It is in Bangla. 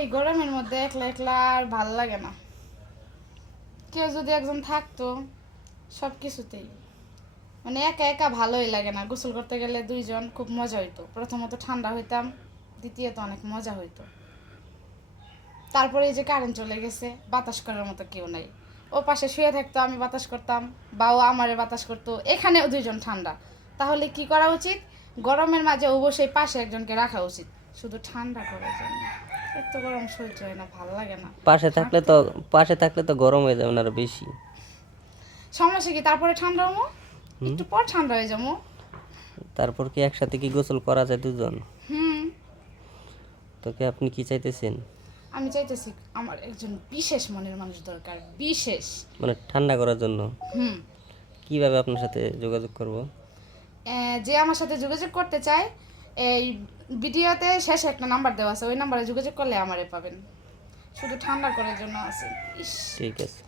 এই গরমের মধ্যে একলা একলা আর ভাল লাগে না। কেউ যদি একজন থাকতো সব কিছুতেই, মানে একা একা ভালোই লাগে না। গোসল করতে গেলে দুইজন খুব মজা হইতো। প্রথমত ঠান্ডা হইতাম, দ্বিতীয়ত অনেক মজা হইতো। তারপরে এই যে কারেন্ট চলে গেছে, বাতাস করার মতো কেউ নাই। ও পাশে শুয়ে থাকতো, আমি বাতাস করতাম, বা ও আমারে বাতাস করতো, এখানেও দুইজন ঠান্ডা। তাহলে কি করা উচিত? গরমের মাঝে অবশ্যই পাশে একজনকে রাখা উচিত, শুধু ঠান্ডা করার জন্য। এত গরম সহ্য হয় না, ভালো লাগে না। পাশে থাকলে হাঁটতে তো পাশে থাকলে তো গরম হয়ে যাবে না আরো বেশি। সমস্যা কি? তারপরে ঠান্ডা হবো, হুম। একটু পর ঠান্ডা হয়ে যাবো। তারপর কি একসাথে কি গোসল করা যায় দুজন? হুম। তোকে আপনি কি চাইতেছেন? আমি চাইতেছি আমার একজন বিশেষ মনের মানুষ দরকার, বিশেষ। মানে ঠান্ডা করার জন্য? হুম। কিভাবে আপনার সাথে যোগাযোগ করব? যে আমার সাথে যোগাযোগ করতে চায়, এই ভিডিওতে শেষে একটা নাম্বার দেওয়া আছে, ওই নাম্বারে যোগাযোগ করলে আমারে পাবেন। শুধু ঠান্ডা করার জন্য আছে। ইস, ঠিক আছে।